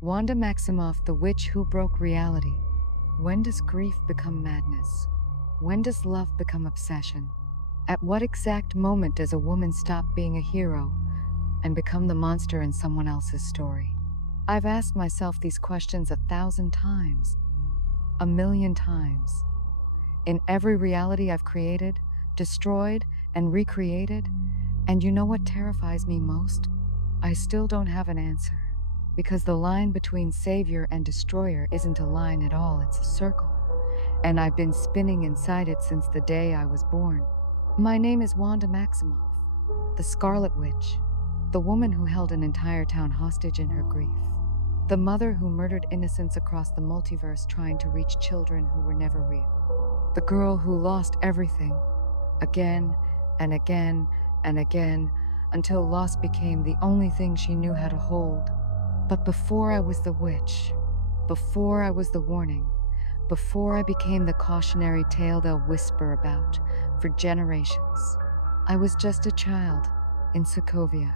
Wanda Maximoff, the witch who broke reality. When does grief become madness? When does love become obsession? At what exact moment does a woman stop being a hero and become the monster in someone else's story? I've asked myself these questions 1,000 times, 1,000,000 times. In every reality I've created, destroyed, and recreated. And you know what terrifies me most? I still don't have an answer. Because the line between savior and destroyer isn't a line at all, it's a circle. And I've been spinning inside it since the day I was born. My name is Wanda Maximoff, the Scarlet Witch, the woman who held an entire town hostage in her grief, the mother who murdered innocents across the multiverse trying to reach children who were never real, the girl who lost everything, again and again and again, until loss became the only thing she knew how to hold. But before I was the witch, before I was the warning, before I became the cautionary tale they'll whisper about for generations, I was just a child in Sokovia,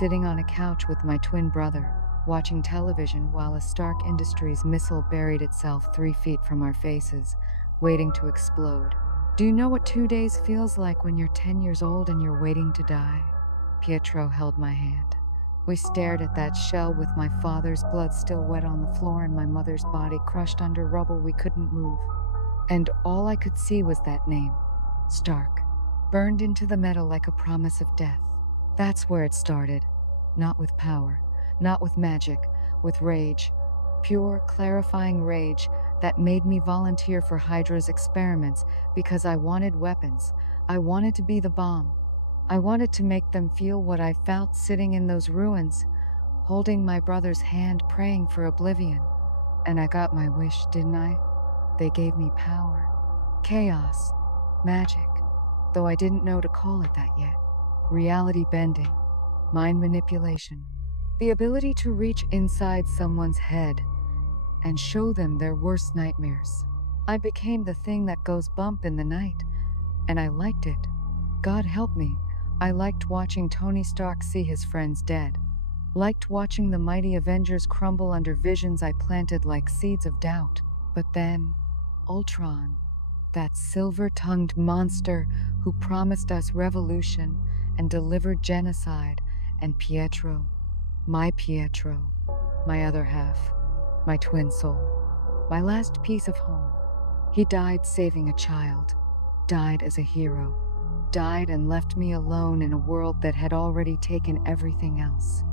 sitting on a couch with my twin brother, watching television while a Stark Industries missile buried itself 3 feet from our faces, waiting to explode. Do you know what 2 days feels like when you're 10 years old and you're waiting to die? Pietro held my hand. We stared at that shell with my father's blood still wet on the floor and my mother's body crushed under rubble we couldn't move. And all I could see was that name, Stark, burned into the metal like a promise of death. That's where it started. Not with power, not with magic, with rage. Pure, clarifying rage that made me volunteer for Hydra's experiments because I wanted weapons. I wanted to be the bomb. I wanted to make them feel what I felt sitting in those ruins, holding my brother's hand, praying for oblivion. And I got my wish, didn't I? They gave me power, chaos, magic, though I didn't know to call it that yet. Reality bending, mind manipulation, the ability to reach inside someone's head and show them their worst nightmares. I became the thing that goes bump in the night, and I liked it. God help me. I liked watching Tony Stark see his friends dead. Liked watching the mighty Avengers crumble under visions I planted like seeds of doubt. But then, Ultron, that silver-tongued monster who promised us revolution and delivered genocide, and Pietro, my other half, my twin soul, my last piece of home. He died saving a child, died as a hero. Died and left me alone in a world that had already taken everything else.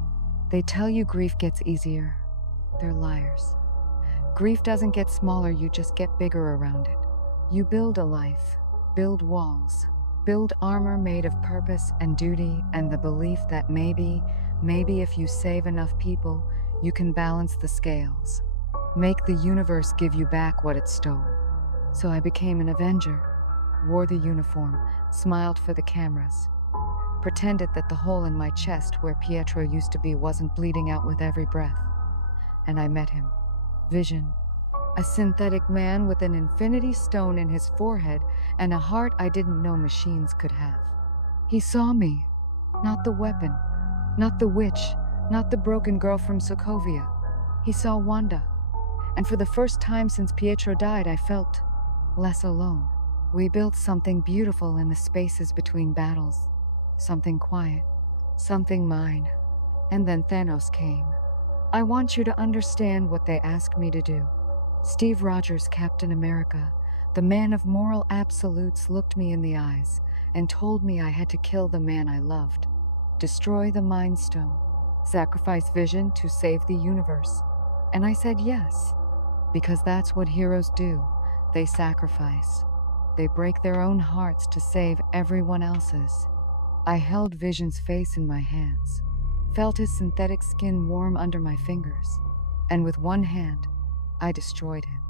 They tell you grief gets easier. They're liars. Grief doesn't get smaller, you just get bigger around it. You build a life, build walls, build armor made of purpose and duty and the belief that maybe if you save enough people, you can balance the scales. Make the universe give you back what it stole. So I became an Avenger. Wore the uniform, smiled for the cameras, pretended that the hole in my chest where Pietro used to be wasn't bleeding out with every breath. And I met him. Vision. A synthetic man with an infinity stone in his forehead and a heart I didn't know machines could have. He saw me. Not the weapon. Not the witch. Not the broken girl from Sokovia. He saw Wanda. And for the first time since Pietro died, I felt less alone. We built something beautiful in the spaces between battles. Something quiet. Something mine. And then Thanos came. I want you to understand what they asked me to do. Steve Rogers, Captain America, the man of moral absolutes, looked me in the eyes and told me I had to kill the man I loved. Destroy the Mind Stone. Sacrifice Vision to save the universe. And I said yes. Because that's what heroes do. They sacrifice. They break their own hearts to save everyone else's. I held Vision's face in my hands, felt his synthetic skin warm under my fingers, and with one hand, I destroyed him,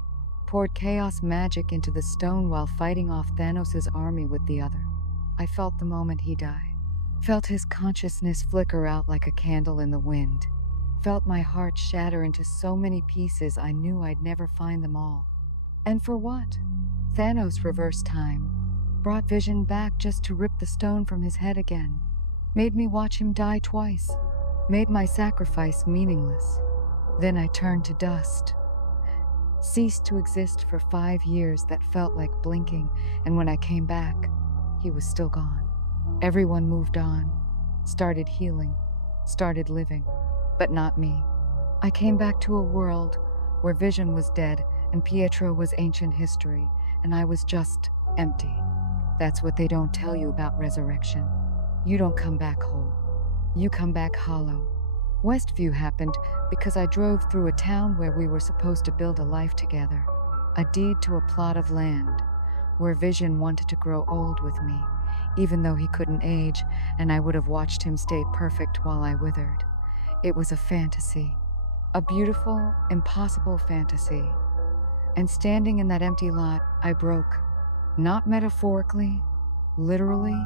poured chaos magic into the stone while fighting off Thanos' army with the other. I felt the moment he died, felt his consciousness flicker out like a candle in the wind, felt my heart shatter into so many pieces I knew I'd never find them all. And for what? Thanos reversed time, brought Vision back just to rip the stone from his head again, made me watch him die twice, made my sacrifice meaningless. Then I turned to dust, ceased to exist for 5 years that felt like blinking, and when I came back, he was still gone. Everyone moved on, started healing, started living, but not me. I came back to a world where Vision was dead and Pietro was ancient history, and I was just empty. That's what they don't tell you about resurrection. You don't come back whole. You come back hollow. Westview happened because I drove through a town where we were supposed to build a life together, a deed to a plot of land, where Vision wanted to grow old with me, even though he couldn't age, and I would have watched him stay perfect while I withered. It was a fantasy, a beautiful, impossible fantasy. And standing in that empty lot, I broke. Not metaphorically, literally.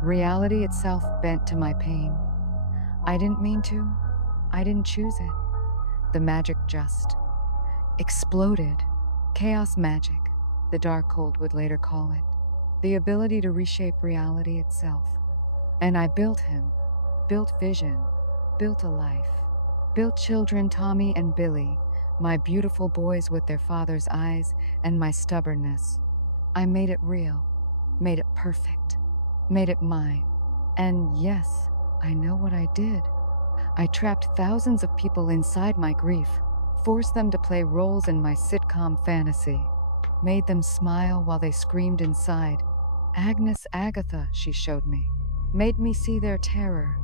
Reality itself bent to my pain. I didn't mean to. I didn't choose it. The magic just exploded. Chaos magic, the Darkhold would later call it. The ability to reshape reality itself. And I built him, built Vision, built a life, built children Tommy and Billy, my beautiful boys with their father's eyes and my stubbornness. I made it real, made it perfect, made it mine. And yes, I know what I did. I trapped thousands of people inside my grief, forced them to play roles in my sitcom fantasy, made them smile while they screamed inside. Agnes Agatha, she showed me, made me see their terror,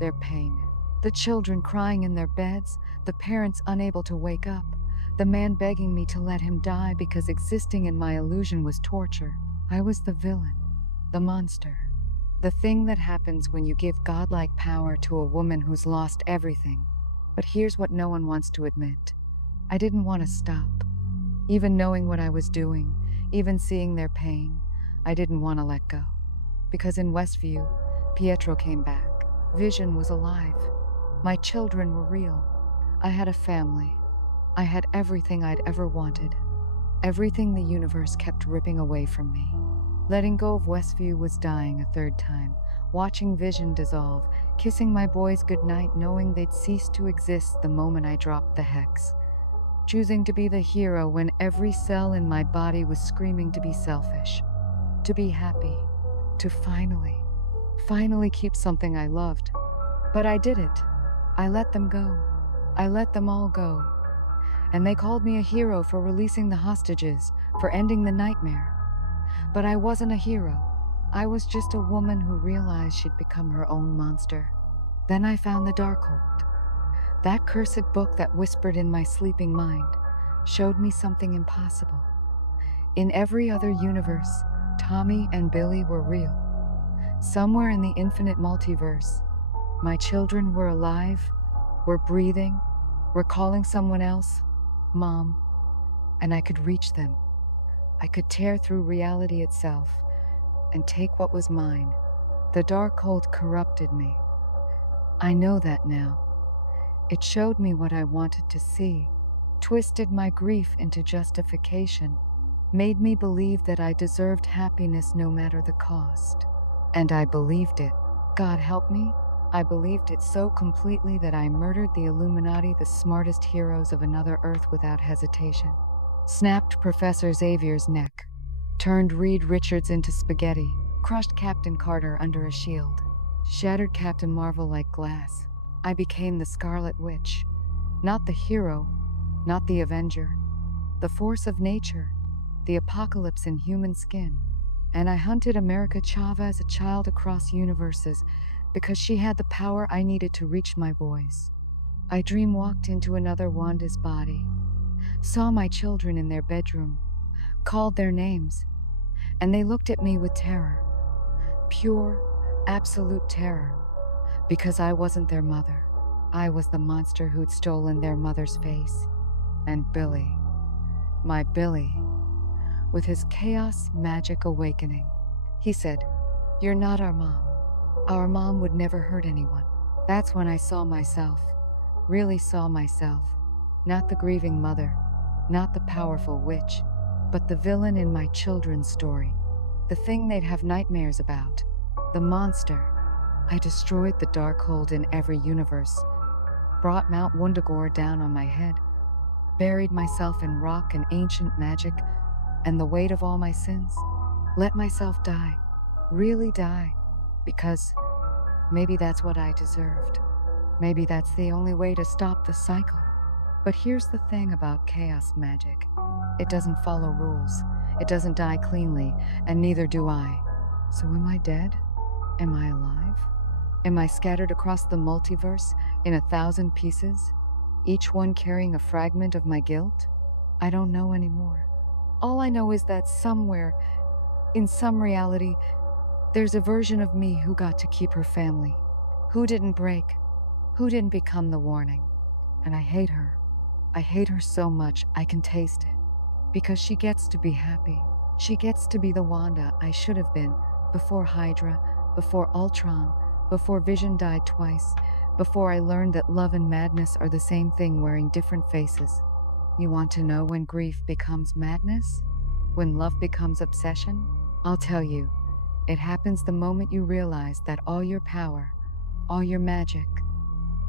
their pain. The children crying in their beds, the parents unable to wake up, the man begging me to let him die because existing in my illusion was torture. I was the villain, the monster. The thing that happens when you give godlike power to a woman who's lost everything. But here's what no one wants to admit. I didn't want to stop. Even knowing what I was doing, even seeing their pain, I didn't want to let go. Because in Westview, Pietro came back. Vision was alive. My children were real. I had a family. I had everything I'd ever wanted. Everything the universe kept ripping away from me. Letting go of Westview was dying a third time, watching Vision dissolve, kissing my boys goodnight knowing they'd cease to exist the moment I dropped the hex. Choosing to be the hero when every cell in my body was screaming to be selfish, to be happy, to finally keep something I loved. But I did it. I let them go. I let them all go. And they called me a hero for releasing the hostages, for ending the nightmare. But I wasn't a hero. I was just a woman who realized she'd become her own monster. Then I found the Darkhold. That cursed book that whispered in my sleeping mind showed me something impossible. In every other universe, Tommy and Billy were real. Somewhere in the infinite multiverse, my children were alive, were breathing, were calling someone else Mom, and I could reach them. I could tear through reality itself and take what was mine. The Darkhold corrupted me. I know that now. It showed me what I wanted to see, twisted my grief into justification, made me believe that I deserved happiness no matter the cost. And I believed it. God help me, I believed it so completely that I murdered the Illuminati, the smartest heroes of another Earth without hesitation. Snapped Professor Xavier's neck, turned Reed Richards into spaghetti, crushed Captain Carter under a shield, shattered Captain Marvel like glass. I became the Scarlet Witch, not the hero, not the Avenger, the force of nature, the apocalypse in human skin. And I hunted America Chavez, a child across universes, because she had the power I needed to reach my boys. I dream-walked into another Wanda's body, saw my children in their bedroom, called their names, and they looked at me with terror. Pure, absolute terror. Because I wasn't their mother. I was the monster who'd stolen their mother's face. And Billy, my Billy, with his chaos magic awakening, he said, "You're not our mom. Our mom would never hurt anyone." That's when I saw myself, really saw myself. Not the grieving mother, not the powerful witch, but the villain in my children's story. The thing they'd have nightmares about. The monster. I destroyed the Darkhold in every universe. brought Mount Wundagore down on my head, buried myself in rock and ancient magic and the weight of all my sins, let myself die, really die, because maybe that's what I deserved. Maybe that's the only way to stop the cycle. But here's the thing about chaos magic. It doesn't follow rules. It doesn't die cleanly, and neither do I. So am I dead? Am I alive? Am I scattered across the multiverse in 1,000 pieces, each one carrying a fragment of my guilt? I don't know anymore. All I know is that somewhere, in some reality, there's a version of me who got to keep her family, who didn't break, who didn't become the warning. And I hate her. I hate her so much I can taste it. Because she gets to be happy. She gets to be the Wanda I should have been before Hydra, before Ultron, before Vision died twice, before I learned that love and madness are the same thing wearing different faces. You want to know when grief becomes madness? When love becomes obsession? I'll tell you. It happens the moment you realize that all your power, all your magic,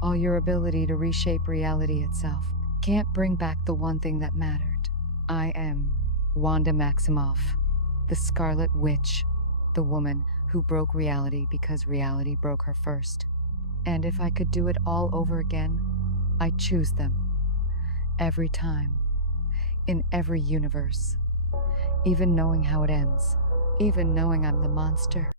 all your ability to reshape reality itself can't bring back the one thing that mattered. I am Wanda Maximoff, the Scarlet Witch, the woman who broke reality because reality broke her first. And if I could do it all over again, I'd choose them. Every time. In every universe. Even knowing how it ends. Even knowing I'm the monster.